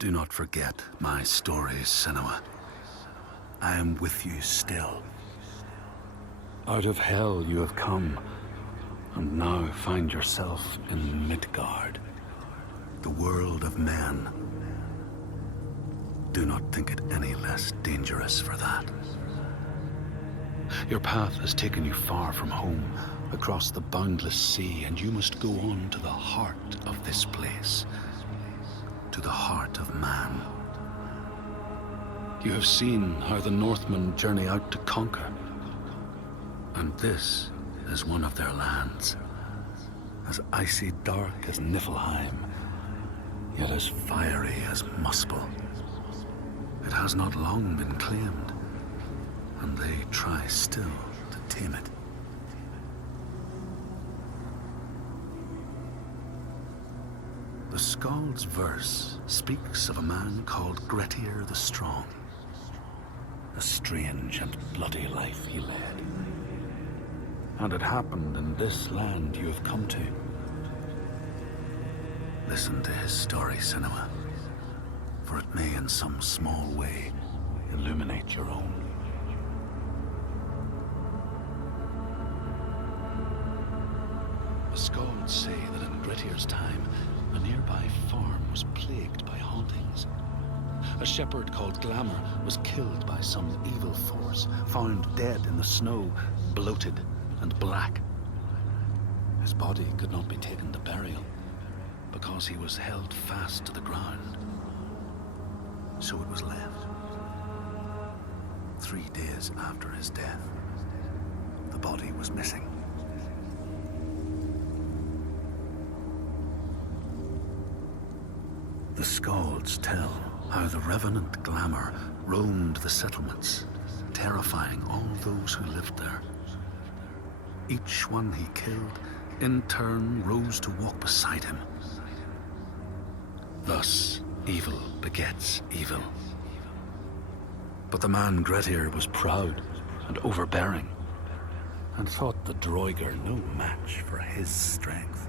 Do not forget my stories, Senua. I am with you still. Out of hell you have come, and now find yourself in Midgard, the world of men. Do not think it any less dangerous for that. Your path has taken you far from home, across the boundless sea, and you must go on to the heart of this place, to the heart of man. You have seen how the Northmen journey out to conquer, and this is one of their lands, as icy dark as Niflheim, yet as fiery as Muspel. It has not long been claimed, and they try still to tame it. The Skald's verse speaks of a man called Grettir the Strong. A strange and bloody life he led. And it happened in this land you have come to. Listen to his story, Senua, for it may in some small way illuminate your own. The Skalds say that in Grettir's time, a nearby farm was plagued by hauntings. A shepherd called Glamour was killed by some evil force, found dead in the snow, bloated and black. His body could not be taken to burial, because he was held fast to the ground. So it was left. 3 days after his death, the body was missing. The Skalds tell how the revenant Glamour roamed the settlements, terrifying all those who lived there. Each one he killed, in turn, rose to walk beside him. Thus, evil begets evil. But the man Grettir was proud and overbearing, and thought the Droiger no match for his strength.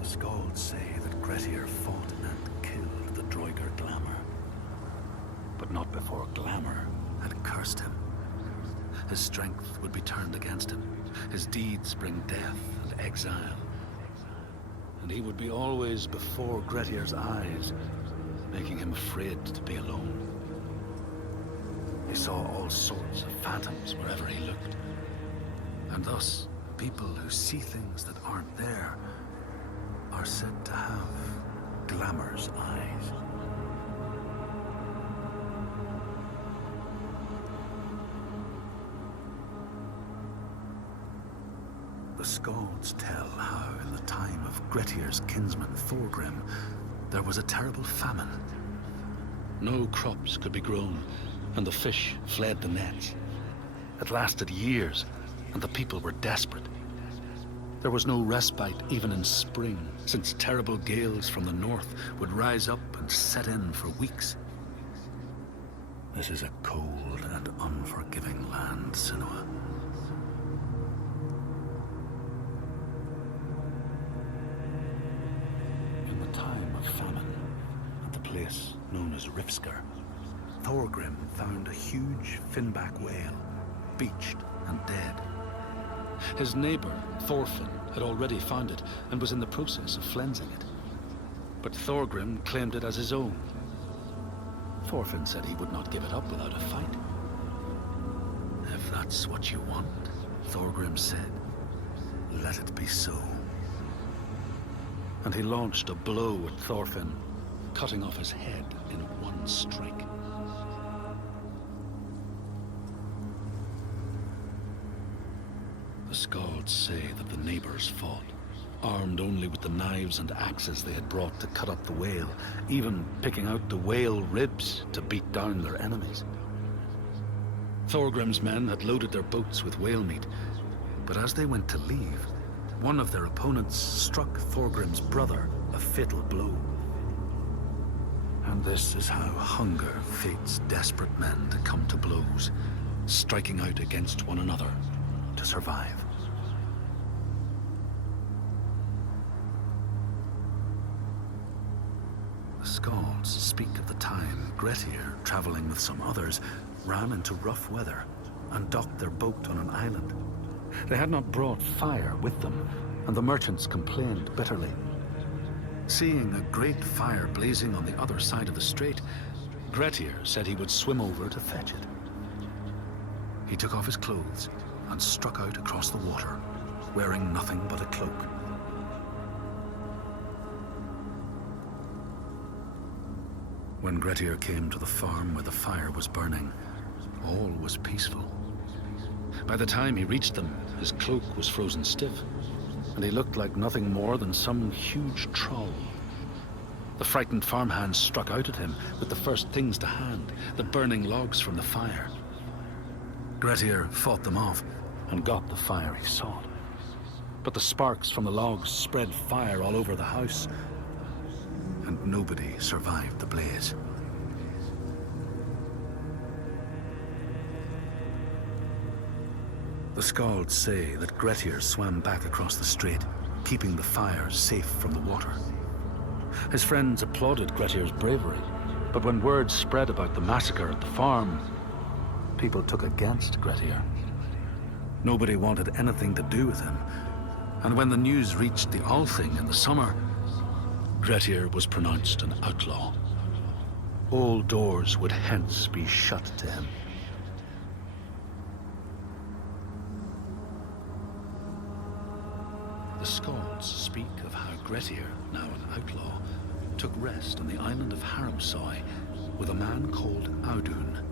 The Skalds say that Grettir fought and killed the Droiger Glamour, but not before Glamour had cursed him. His strength would be turned against him, his deeds bring death and exile, and he would be always before Grettir's eyes, making him afraid to be alone. He saw all sorts of phantoms wherever he looked, and thus people who see things that aren't there are said to have Glamour's eyes. The Skalds tell how in the time of Grettir's kinsman Thorgrim, there was a terrible famine. No crops could be grown, and the fish fled the nets. It lasted years, and the people were desperate. There was no respite even in spring, since terrible gales from the north would rise up and set in for weeks. This is a cold and unforgiving land, Senua. In the time of famine, at the place known as Rifskar, Thorgrim found a huge finback whale, beached and dead. His neighbor, Thorfinn, had already found it and was in the process of flensing it. But Thorgrim claimed it as his own. Thorfinn said he would not give it up without a fight. If that's what you want, Thorgrim said, let it be so. And he launched a blow at Thorfinn, cutting off his head in one strike. The Skalds say that the neighbors fought, armed only with the knives and axes they had brought to cut up the whale, even picking out the whale ribs to beat down their enemies. Thorgrim's men had loaded their boats with whale meat, but as they went to leave, one of their opponents struck Thorgrim's brother a fatal blow. And this is how hunger fates desperate men to come to blows, striking out against one another to survive. Skalds speak of the time Grettir, traveling with some others, ran into rough weather and docked their boat on an island. They had not brought fire with them, and the merchants complained bitterly. Seeing a great fire blazing on the other side of the strait, Grettir said he would swim over to fetch it. He took off his clothes and struck out across the water, wearing nothing but a cloak. When Grettir came to the farm where the fire was burning, all was peaceful. By the time he reached them, his cloak was frozen stiff, and he looked like nothing more than some huge troll. The frightened farmhands struck out at him with the first things to hand, the burning logs from the fire. Grettir fought them off and got the fire he sought. But the sparks from the logs spread fire all over the house, and nobody survived the blaze. The Skalds say that Grettir swam back across the strait, keeping the fire safe from the water. His friends applauded Grettir's bravery, but when word spread about the massacre at the farm, people took against Grettir. Nobody wanted anything to do with him, and when the news reached the Althing in the summer, Grettir was pronounced an outlaw. All doors would hence be shut to him. The Skalds speak of how Grettir, now an outlaw, took rest on the island of Haramsoi with a man called Audun.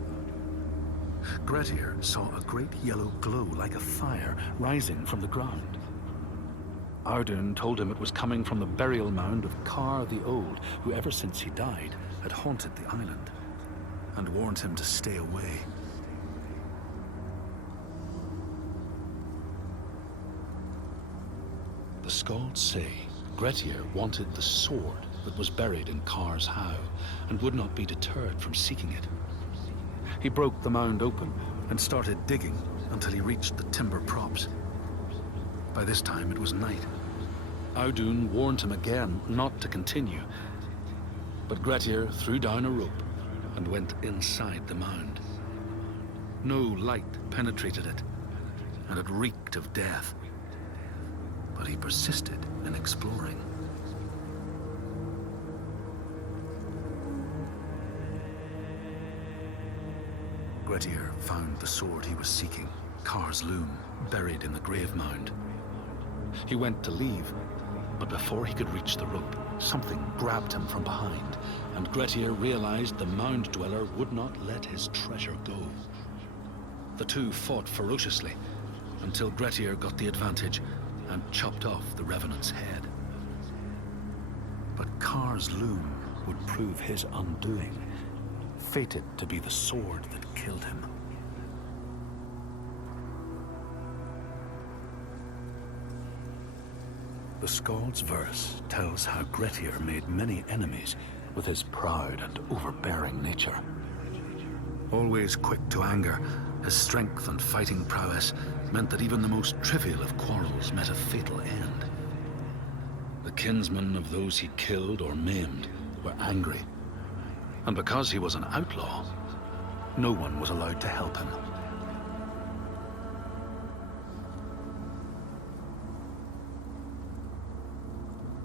Grettir saw a great yellow glow like a fire rising from the ground. Audun told him it was coming from the burial mound of Kar the Old, who ever since he died had haunted the island, and warned him to stay away. The Skalds say Grettir wanted the sword that was buried in Kar's howe, and would not be deterred from seeking it. He broke the mound open and started digging until he reached the timber props. By this time it was night. Audun warned him again not to continue, but Grettir threw down a rope and went inside the mound. No light penetrated it, and it reeked of death. But he persisted in exploring. Grettir found the sword he was seeking, Kar's loom, buried in the grave mound. He went to leave, but before he could reach the rope, something grabbed him from behind, and Grettir realized the mound dweller would not let his treasure go. The two fought ferociously until Grettir got the advantage and chopped off the revenant's head. But Kar's loom would prove his undoing, fated to be the sword that killed him. The Skald's verse tells how Grettir made many enemies with his proud and overbearing nature. Always quick to anger, his strength and fighting prowess meant that even the most trivial of quarrels met a fatal end. The kinsmen of those he killed or maimed were angry, and because he was an outlaw, no one was allowed to help him.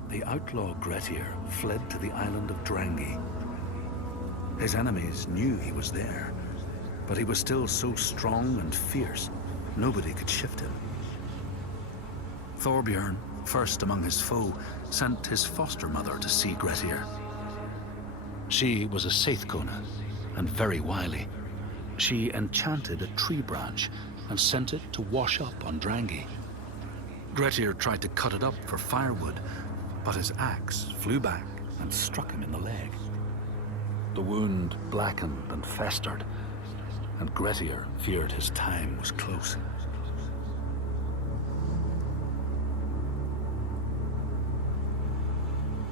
The outlaw Grettir fled to the island of Drangi. His enemies knew he was there, but he was still so strong and fierce, nobody could shift him. Thorbjorn, first among his foe, sent his foster mother to see Grettir. She was a Seithkona and very wily. She enchanted a tree branch and sent it to wash up on Drangi. Grettir tried to cut it up for firewood, but his axe flew back and struck him in the leg. The wound blackened and festered, and Grettir feared his time was close.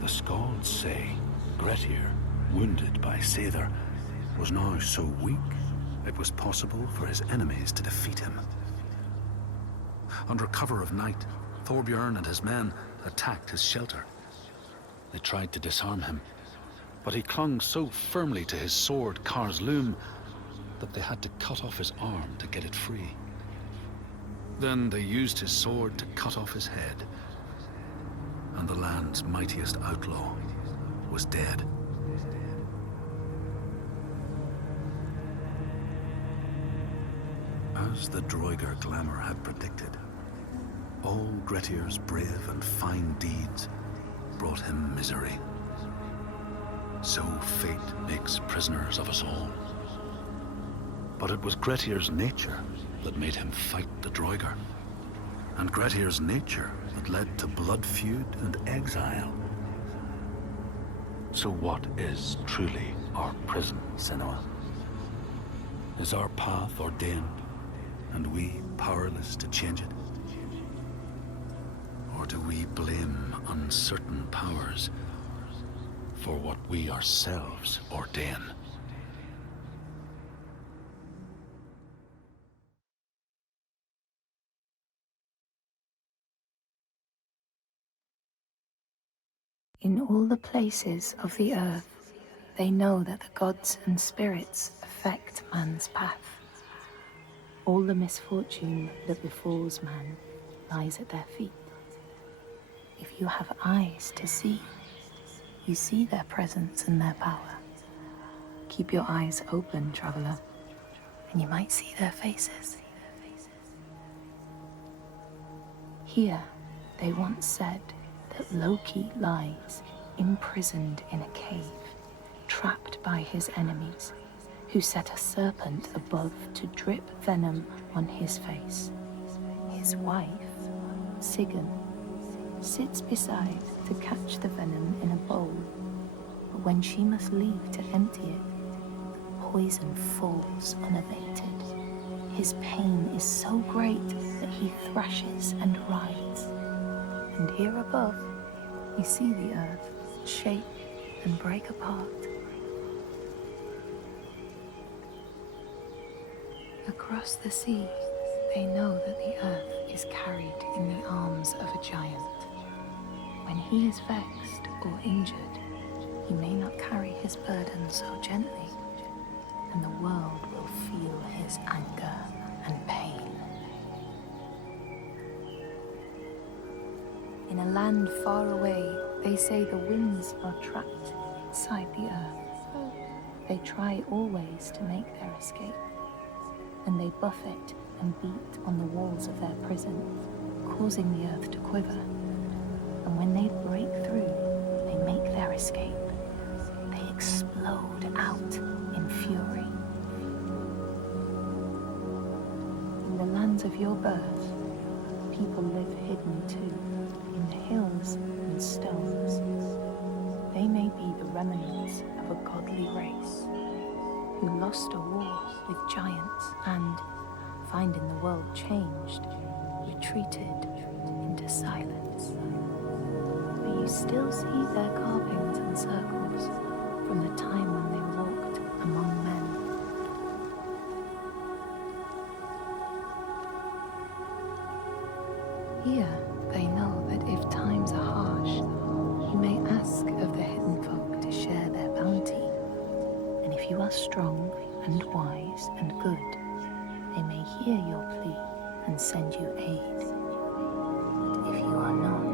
The Skalds say Grettir, wounded by Seithr, was now so weak it was possible for his enemies to defeat him. Under cover of night, Thorbjorn and his men attacked his shelter. They tried to disarm him, but he clung so firmly to his sword, Kar's loom, that they had to cut off his arm to get it free. Then they used his sword to cut off his head, and the land's mightiest outlaw was dead. As the Droigar glamour had predicted, all Grettir's brave and fine deeds brought him misery. So fate makes prisoners of us all. But it was Grettir's nature that made him fight the Droigar, and Grettir's nature that led to blood feud and exile. So what is truly our prison, Senua? Is our path ordained, and we powerless to change it? Or do we blame uncertain powers for what we ourselves ordain? In all the places of the earth, they know that the gods and spirits affect man's path. All the misfortune that befalls man lies at their feet. If you have eyes to see, you see their presence and their power. Keep your eyes open, traveler, and you might see their faces. Here, they once said that Loki lies imprisoned in a cave, trapped by his enemies, who set a serpent above to drip venom on his face. His wife, Sigyn, sits beside to catch the venom in a bowl, but when she must leave to empty it, the poison falls unabated. His pain is so great that he thrashes and writhes. And here above, you see the earth shake and break apart. Across the sea, they know that the earth is carried in the arms of a giant. When he is vexed or injured, he may not carry his burden so gently, and the world will feel his anger and pain. In a land far away, they say the winds are trapped inside the earth. They try always to make their escape, and they buffet and beat on the walls of their prison, causing the earth to quiver. And when they break through, they make their escape. They explode out in fury. In the lands of your birth, people live hidden too, in the hills and stones. They may be the remnants of a godly race who lost a war with giants and, finding the world changed, retreated into silence. But you still see their carvings and circles from the time when they walked among men. Here, they know that if times are harsh, you may ask of the hidden folk to share their bounty. And if you are strong and wise and good, they may hear your plea and send you aid. But if you are not,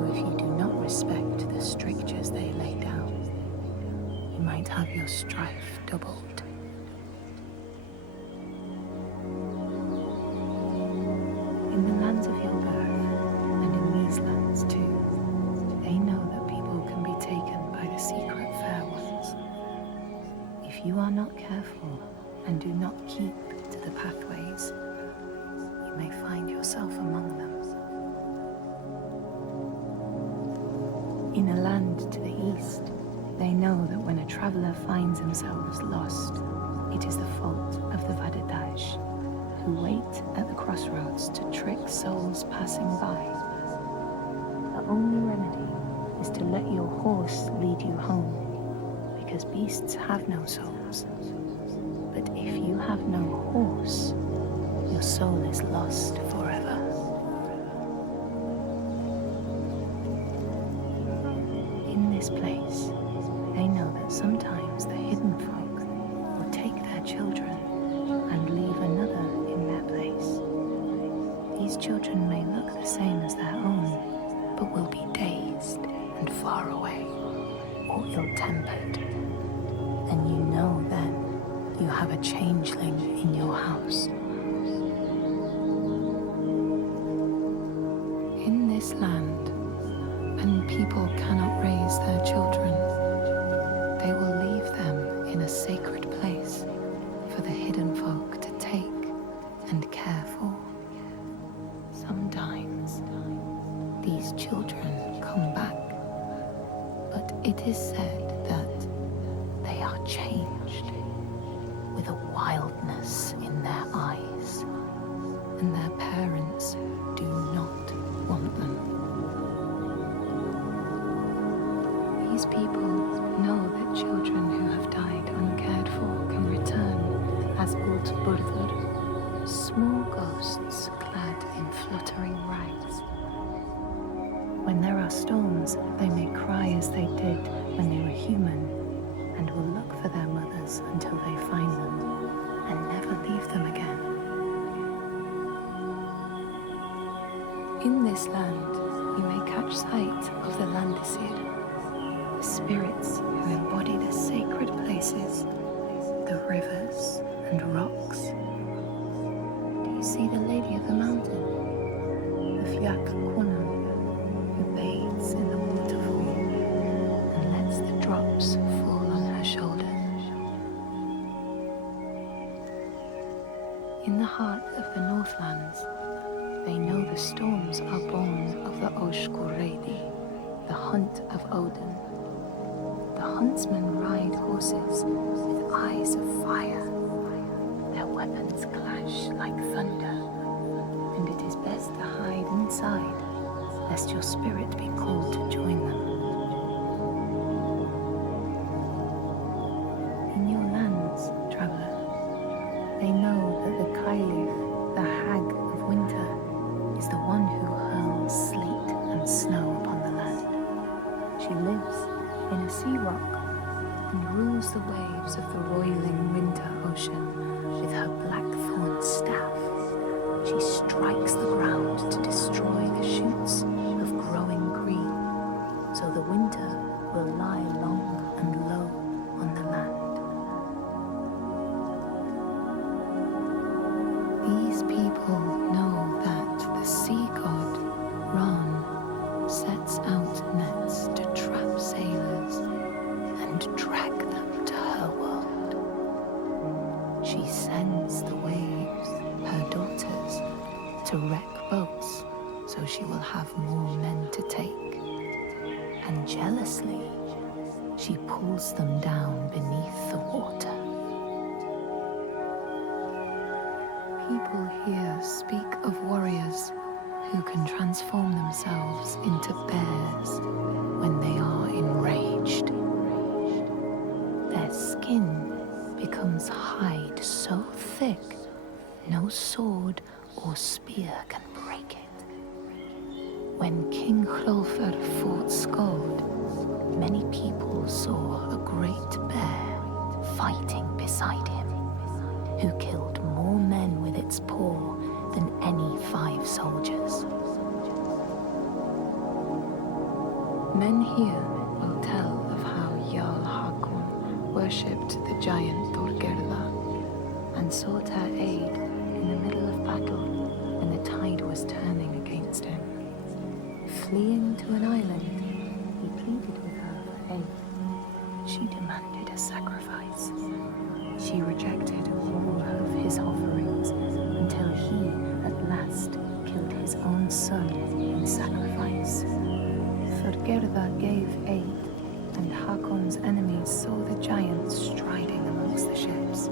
or if you do not respect the strictures they lay down, you might have your strife doubled. In the lands of your birth, and in these lands too, they know that people can be taken by the secret fair ones. If you are not careful and do not keep to the pathways, you may find yourself among them. In a land to the east, they know that when a traveler finds themselves lost, it is the fault of the Vadadash, who wait at the crossroads to trick souls passing by. The only remedy is to let your horse lead you home, because beasts have no souls. But if you have no horse, your soul is lost forever. In this place, These children may look the same as their own, but will be dazed and far away, or ill-tempered. And you know then you have a changeling in your house. In this land, when people cannot raise their children, they will leave them in a sacred place for the hidden folk to take and care for. Sometimes these children come back, but it is said that they are changed with a wildness in their eyes, and their parents do not want them. These people know that children who have died uncared for can return as Huldufólk, small ghosts clad in fluttering rags. When there are storms, they may cry as they did when they were human, and will look for their mothers until they find them, and never leave them again. In this land, you may catch sight of the Landisir, the spirits who embody the sacred places, the rivers and rocks. Do you see the Lady of the Mountain, the Fyak Kunan, who bathes in the waterfall and lets the drops fall on her shoulders? In the heart of the Northlands, they know the storms are born of the Oshkuredi, the hunt of Odin. The huntsmen ride horses with eyes of fire. Their weapons clash like thunder, and it is best to hide inside, lest your spirit be called to join them. In your lands, traveler, they know that the Kailif, the hag of winter, is the one who hurls sleet and snow upon the land. She lives in a sea rock and rules the waves of the roiling winter ocean with her blackthorn staff. She strikes the ground to destroy the shoots of growing green, so the winter will lie long and low on the land. These people know that the sea god, Ran, sets out nets to trap sailors and drag them to her world. She sends the waves, her daughters, to wreck boats so she will have more men to take. And jealously, she pulls them down beneath the water. People here speak of warriors who can transform themselves into bears when they are enraged. Their skin becomes hide so thick no sword or spear can break it. When King Hrolfr fought Skuld, many people saw a great bear fighting beside him, who killed more men with its paw than any 5 soldiers. Men here will tell of how Jarl Hakon worshipped the giant Thorgerða and sought her aid in the middle of battle when the tide was turning against him. Fleeing to an island, he pleaded with her for aid. She demanded a sacrifice. She rejected all of his offerings until he, at last, killed his own son in sacrifice. Thorgerða gave aid, and Hakon's enemies saw the giants striding amongst the ships,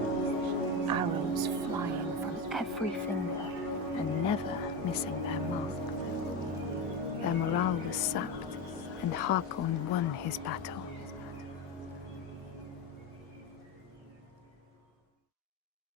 arrows flying from every finger and never missing their mark. Their morale was sapped, and Hakon won his battle.